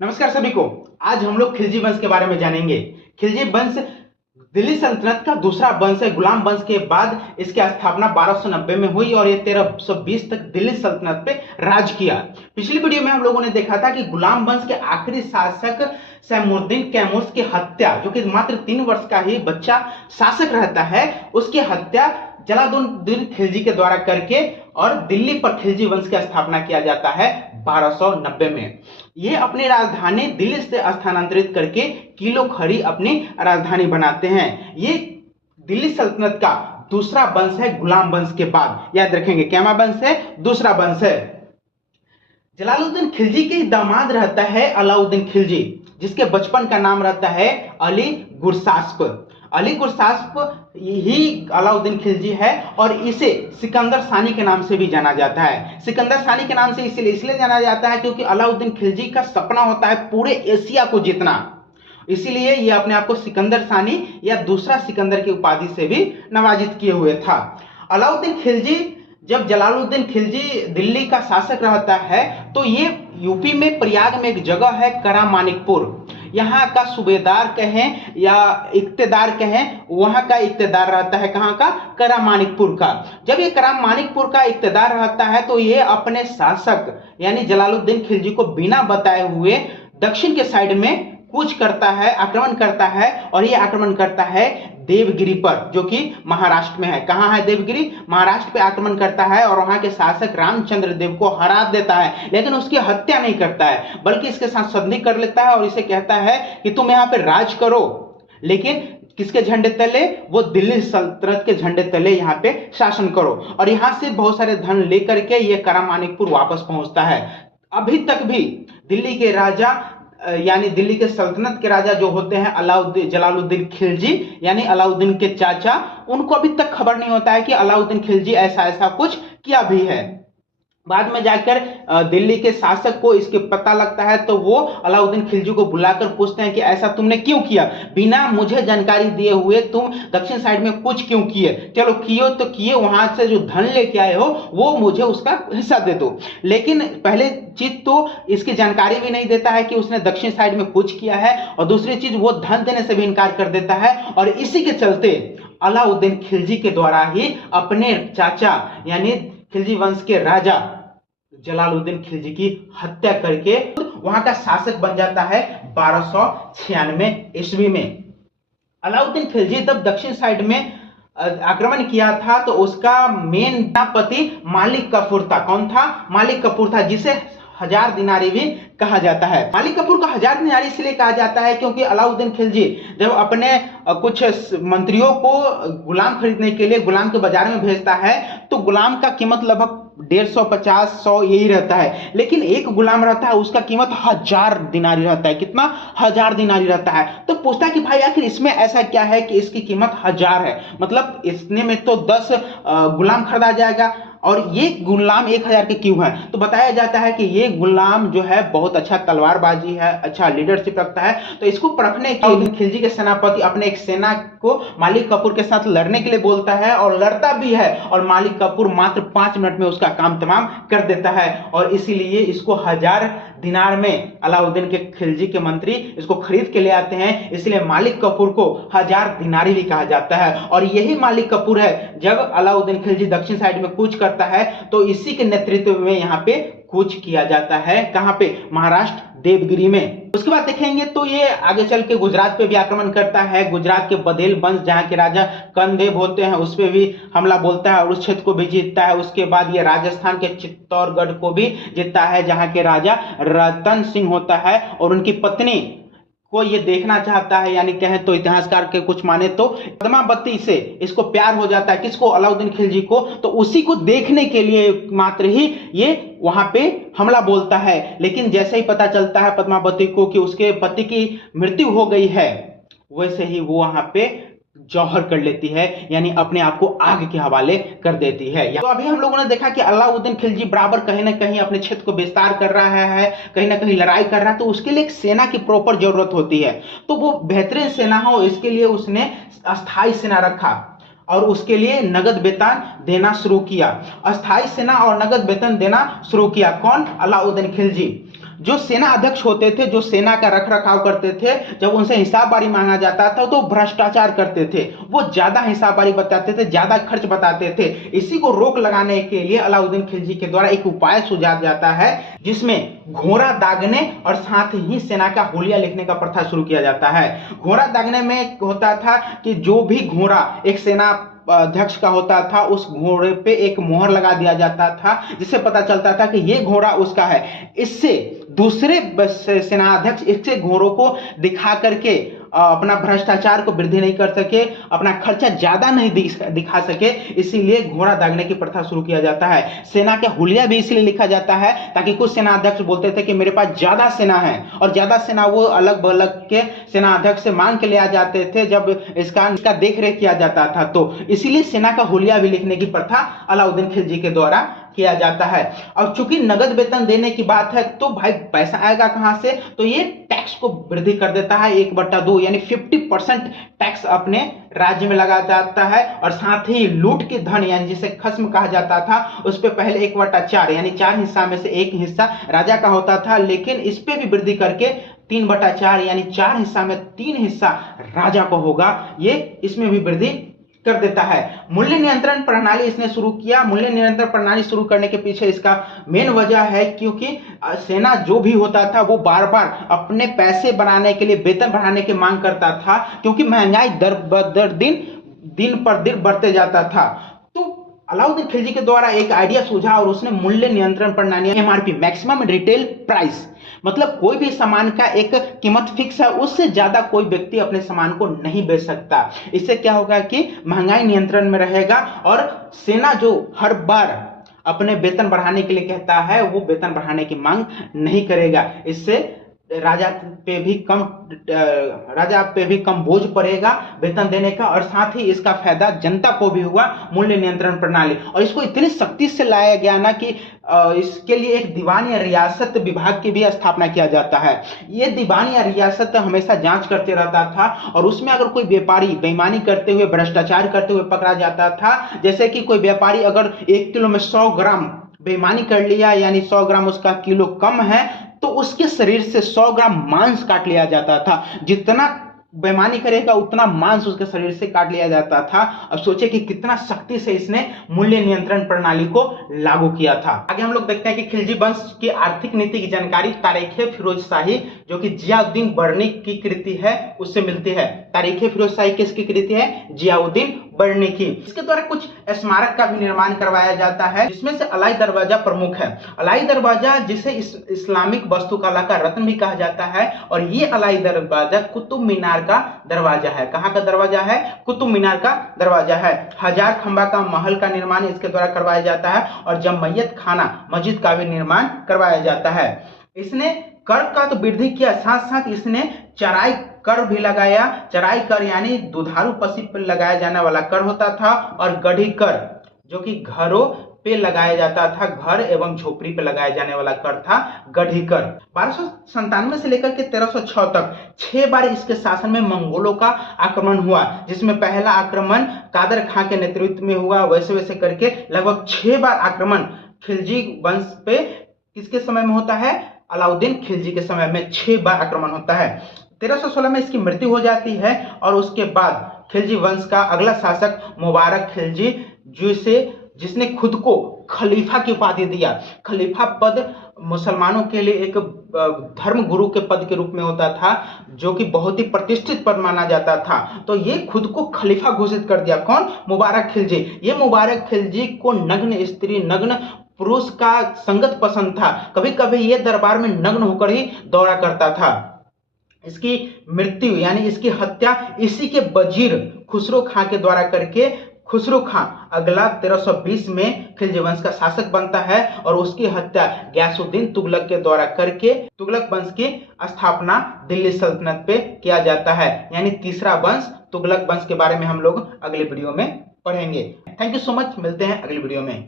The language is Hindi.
नमस्कार सभी को। आज हम लोग खिलजी वंश के बारे में जानेंगे। खिलजी वंश दिल्ली सल्तनत का दूसरा वंश है। गुलाम वंश के बाद इसकी स्थापना 1290 में हुई और ये 1320 तक दिल्ली सल्तनत पे राज किया। पिछली वीडियो में हम लोगों ने देखा था कि गुलाम वंश के आखिरी शासक सैमुद्दीन कैमूर की हत्या, जो कि मात्र 3 वर्ष का ही बच्चा शासक रहता है, उसकी हत्या जलालुद्दीन खिलजी के द्वारा करके और दिल्ली पर खिलजी वंश की स्थापना किया जाता है 1290 में। ये अपनी राजधानी दिल्ली से स्थानांतरित करके किलो खरी अपनी राजधानी बनाते हैं। ये दिल्ली सल्तनत का दूसरा वंश है गुलाम वंश के बाद। याद रखेंगे, क्या वंश है? दूसरा वंश है। जलालुद्दीन खिलजी के दामाद रहता है अलाउद्दीन खिलजी, जिसके बचपन का नाम रहता है अली गुरसास्प। अली गुरसास्प ही अलाउद्दीन खिलजी है और इसे सिकंदर सानी के नाम से भी जाना जाता है। सिकंदर सानी के नाम से इसलिए जाना जाता है क्योंकि अलाउद्दीन खिलजी का सपना होता है पूरे एशिया को जीतना, इसीलिए ये अपने आप को सिकंदर सानी या दूसरा सिकंदर की उपाधि से भी नवाजित किए हुए था। अलाउद्दीन खिलजी, जब जलालुद्दीन खिलजी दिल्ली का शासक रहता है तो ये यूपी में प्रयाग में एक जगह है करामानिकपुर, यहाँ का सूबेदार कहें या इक्तेदार कहें, वहां का इक्तेदार रहता है कहाँ का? करामानिकपुर का। जब ये करामानिकपुर का इक्तेदार रहता है तो ये अपने शासक यानी जलालुद्दीन खिलजी को बिना बताए हुए दक्षिण के साइड में कूच करता है, आक्रमण करता है, और ये आक्रमण करता है देवगिरी पर, जो कि महाराष्ट्र में है। कहाँ है देवगिरी? महाराष्ट्र पे आक्रमण करता है और वहां के शासक रामचंद्र देव को हरा देता है, लेकिन उसकी हत्या नहीं करता है, बल्कि इसके साथ संधि कर लेता है और इसे कहता है कि तुम यहाँ पे राज करो, लेकिन किसके झंडे तले? वो दिल्ली सल्तनत के झंडे तले यहाँ पे शासन करो। और यहाँ से बहुत सारे धन लेकर के ये करामानिकपुर वापस पहुंचता है। अभी तक भी दिल्ली के राजा यानी दिल्ली के सल्तनत के राजा जो होते हैं जलालुद्दीन खिलजी यानी अलाउद्दीन के चाचा, उनको अभी तक खबर नहीं होता है कि अलाउद्दीन खिलजी ऐसा ऐसा कुछ किया भी है। बाद में जाकर दिल्ली के शासक को इसके पता लगता है तो वो अलाउद्दीन खिलजी को बुलाकर पूछते हैं कि ऐसा तुमने क्यों किया? बिना मुझे जानकारी दिए हुए तुम दक्षिण साइड में कुछ क्यों किए? चलो किए तो किए, वहां से जो धन लेके आए हो वो मुझे उसका हिस्सा दे दो। लेकिन पहले चीज तो इसकी जानकारी भी नहीं देता है कि उसने दक्षिण साइड में कुछ किया है, और दूसरी चीज वो धन देने से भी इनकार कर देता है। और इसी के चलते अलाउद्दीन खिलजी के द्वारा ही अपने चाचा यानी खिलजी वंश के राजा जलालुद्दीन खिलजी की हत्या करके वहां का शासक बन जाता है 1296 ईस्वी में। अलाउद्दीन खिलजी तब दक्षिण साइड में आक्रमण किया था तो उसका मेन पति मालिक कफूर था। कौन था? मालिक कफूर था, जिसे 1000 दिनारी भी कहा जाता है। मालिक कफूर को 1000 दिनारी इसलिए कहा जाता है क्योंकि अलाउद्दीन खिलजी जब अपने कुछ मंत्रियों को गुलाम खरीदने के लिए गुलाम के बाजार में भेजता है तो गुलाम का कीमत लगभग 150, 50, 100 यही रहता है, लेकिन एक गुलाम रहता है उसका कीमत 1000 दिनारी रहता है। कितना? 1000 दिनारी रहता है। तो पूछता है कि भाई आखिर इसमें ऐसा क्या है कि इसकी कीमत 1000 है, मतलब इसने में तो 10 गुलाम खरीदा जाएगा और ये गुलाम 1000 के क्यों है? तो बताया जाता है कि ये गुलाम जो है बहुत अच्छा तलवारबाजी है, अच्छा लीडरशिप रखता है, तो इसको परखने के लिए खिलजी के सेनापति अपने एक सेना को मालिक कफूर के साथ लड़ने के लिए बोलता है और लड़ता भी है, और मालिक कफूर मात्र 5 मिनट में उसका काम तमाम कर देता है। और इसीलिए इसको 1000 दिनार में अलाउद्दीन के खिलजी के मंत्री इसको खरीद के ले आते हैं, इसलिए मालिक कफूर को 1000 दिनारी भी कहा जाता है। और यही मालिक कफूर है जब अलाउद्दीन खिलजी दक्षिण साइड में कूच करता है तो इसी के नेतृत्व में यहाँ पे कूच किया जाता है। कहां पे? महाराष्ट्र, देवगिरी में। उसके बाद देखेंगे तो ये आगे चल के गुजरात पे भी आक्रमण करता है। गुजरात के बदेल वंश जहां के राजा कंदेव होते हैं उस पे भी हमला बोलता है और उस क्षेत्र को भी जीतता है। उसके बाद ये राजस्थान के चित्तौड़गढ़ को भी जीतता है जहां के राजा रतन सिंह होता है, और उनकी पत्नी को ये देखना चाहता है, यानी कहें तो इतिहासकार के कुछ माने तो पद्मावती से इसको प्यार हो जाता है। किसको? अलाउद्दीन खिलजी को। तो उसी को देखने के लिए मात्र ही ये वहां पे हमला बोलता है, लेकिन जैसे ही पता चलता है पद्मावती को कि उसके पति की मृत्यु हो गई है, वैसे ही वो वहां पे जौहर कर लेती है, यानी अपने आप को आग के हवाले कर देती है। तो अभी हम लोगों ने देखा कि अलाउद्दीन खिलजी बराबर कहीं ना कहीं अपने क्षेत्र को विस्तार कर रहा है, कहीं ना कहीं लड़ाई कर रहा है, तो उसके लिए एक सेना की प्रॉपर जरूरत होती है। तो वो बेहतरीन सेना हो इसके लिए उसने अस्थाई सेना रखा और उसके लिए नगद वेतन देना शुरू किया। अस्थाई सेना और नगद वेतन देना शुरू किया। कौन? अलाउद्दीन खिलजी। जो सेना अध्यक्ष होते थे, जो सेना का रख रखाव करते थे, जब उनसे हिसाबबारी मांगा जाता था तो भ्रष्टाचार करते थे, वो ज्यादा हिसाबबारी बताते थे, ज्यादा खर्च बताते थे। इसी को रोक लगाने के लिए अलाउद्दीन खिलजी के द्वारा एक उपाय सुझाया जाता है, जिसमें घोड़ा दागने और साथ ही सेना का हुलिया लिखने का प्रथा शुरू किया जाता है। घोड़ा दागने में होता था कि जो भी घोड़ा एक सेना अध्यक्ष का होता था, उस घोड़े पे एक मोहर लगा दिया जाता था, जिससे पता चलता था कि ये घोड़ा उसका है। इससे दूसरे सेनाध्यक्ष इससे घोड़ों को दिखा करके अपना भ्रष्टाचार को वृद्धि नहीं कर सके, अपना खर्चा ज्यादा नहीं दिखा सके, इसीलिए घोड़ा दागने की प्रथा शुरू किया जाता है। सेना के हुलिया भी इसलिए लिखा जाता है ताकि कुछ सेनाध्यक्ष बोलते थे कि मेरे पास ज्यादा सेना है, और ज्यादा सेना वो अलग अलग के सेनाध्यक्ष से मांग के ले आ जाते थे जब इसका देख रेख किया जाता था। तो इसीलिए सेना का हुलिया भी लिखने की प्रथा अलाउद्दीन खिलजी के द्वारा किया जाता है। और चूंकि नगद वेतन देने की बात है तो भाई पैसा आएगा कहां से, तो ये टैक्स को वृद्धि कर देता है 1/2 यानी 50% टैक्स अपने राज्य में लगा जाता है। और साथ ही लूट के धन यानी जिसे खस्म कहा जाता था, उस पे पहले 1/4 यानी 4 हिस्सा में से एक हिस्सा राजा का होता था, लेकिन इस पे भी वृद्धि करके 3/4 यानी 4 हिस्सा में 3 हिस्सा राजा को होगा, ये इसमें भी वृद्धि कर देता है। मूल्य नियंत्रण प्रणाली इसने शुरू किया। मूल्य नियंत्रण प्रणाली शुरू करने के पीछे इसका मेन वजह है क्योंकि सेना जो भी होता था वो बार बार अपने पैसे बनाने के लिए वेतन बढ़ाने की मांग करता था, क्योंकि महंगाई दर दिन पर दिन बढ़ते जाता था। तो अलाउद्दीन खिलजी के द्वारा एक आइडिया सूझा और उसने मूल्य नियंत्रण प्रणाली एमआरपी मैक्सिमम रिटेल प्राइस, मतलब कोई भी सामान का एक कीमत फिक्स है, उससे ज्यादा कोई व्यक्ति अपने सामान को नहीं बेच सकता। इससे क्या होगा कि महंगाई नियंत्रण में रहेगा और सेना जो हर बार अपने वेतन बढ़ाने के लिए कहता है वो वेतन बढ़ाने की मांग नहीं करेगा। इससे राजा पे भी कम बोझ पड़ेगा वेतन देने का, और साथ ही इसका फायदा जनता को भी हुआ मूल्य नियंत्रण प्रणाली। और इसको इतनी सख्ती से लाया गया ना कि इसके लिए एक दीवान या रियासत विभाग की भी स्थापना किया जाता है। ये दीवान या रियासत हमेशा जांच करते रहता था, और उसमें अगर कोई व्यापारी बेईमानी करते हुए, भ्रष्टाचार करते हुए पकड़ा जाता था, जैसे कि कोई व्यापारी अगर 1 किलो में 100 ग्राम बेईमानी कर लिया, यानी 100 ग्राम उसका किलो कम है, तो उसके शरीर से 100 ग्राम मांस काट लिया जाता था। जितना बेईमानी करेगा उतना मांस उसके शरीर से काट लिया जाता था। अब सोचे कि कितना सख्ती से इसने मूल्य नियंत्रण प्रणाली को लागू किया था। आगे हम लोग देखते हैं कि खिलजी वंश की आर्थिक नीति की जानकारी तारीखे फिरोजशाही, जो कि जियाउद्दीन बर्नी की कृति है, उससे मिलती है। तारीखे फिरोजशाही किसकी कृति है? जियाउद्दीन बर्नी की। इसके द्वारा कुछ स्मारक का भी निर्माण करवाया जाता है, जिसमें से अलाई दरवाजा प्रमुख है। अलाई दरवाजा जिसे इस्लामिक वास्तुकला का रत्न भी कहा जाता है, और ये अलाई दरवाजा कुतुब मीनार का दरवाजा है। कहां का दरवाजा है? कुतुब मीनार का दरवाजा है। 1000 खंबा का महल का निर्माण इसके द्वारा करवाया जाता है, और जमैयत खाना मस्जिद का भी निर्माण करवाया जाता है। इसने कर का तो वृद्धि किया, साथ साथ इसने चराई कर भी लगाया। चराई कर यानी दुधारू पशु पर लगाया जाने वाला कर होता था, और गढ़ी कर जो कि घरों पे लगाया जाता था, घर एवं झोपड़ी पे लगाया जाने वाला कर था गढ़ी कर। 1297 से लेकर के 1306 तक 6 बार इसके शासन में मंगोलों का आक्रमण हुआ, जिसमें पहला आक्रमण कादर खां के नेतृत्व में हुआ। वैसे वैसे करके लगभग 6 बार आक्रमण खिलजी वंश पे किसके समय में होता है? अलाउद्दीन खिलजी के समय में 6 बार आक्रमण होता है। 1316 में इसकी मृत्यु हो जाती है, और उसके बाद खिलजी वंश का अगला शासक मुबारक खिलजी, जिसने खुद को खलीफा की उपाधि दिया। खलीफा पद मुसलमानों के लिए एक धर्म गुरु के पद के रूप में होता था, जो कि बहुत ही प्रतिष्ठित पद माना जाता था। तो ये खुद को खलीफा घोषित कर दिया। कौन? मुबारक खिलजी। ये मुबारक खिलजी को नग्न स्त्री, नग्न पुरुष का संगत पसंद था। कभी कभी ये दरबार में नग्न होकर ही दौरा करता था। इसकी मृत्यु यानी इसकी हत्या इसी के वजीर खुसरो खां के द्वारा करके खुसरो खां अगला 1320 में खिलजी वंश का शासक बनता है, और उसकी हत्या गयासुद्दीन तुगलक के द्वारा करके तुगलक वंश की स्थापना दिल्ली सल्तनत पे किया जाता है। यानी तीसरा वंश तुगलक वंश के बारे में हम लोग अगले वीडियो में पढ़ेंगे। थैंक यू सो मच, मिलते हैं अगले वीडियो में।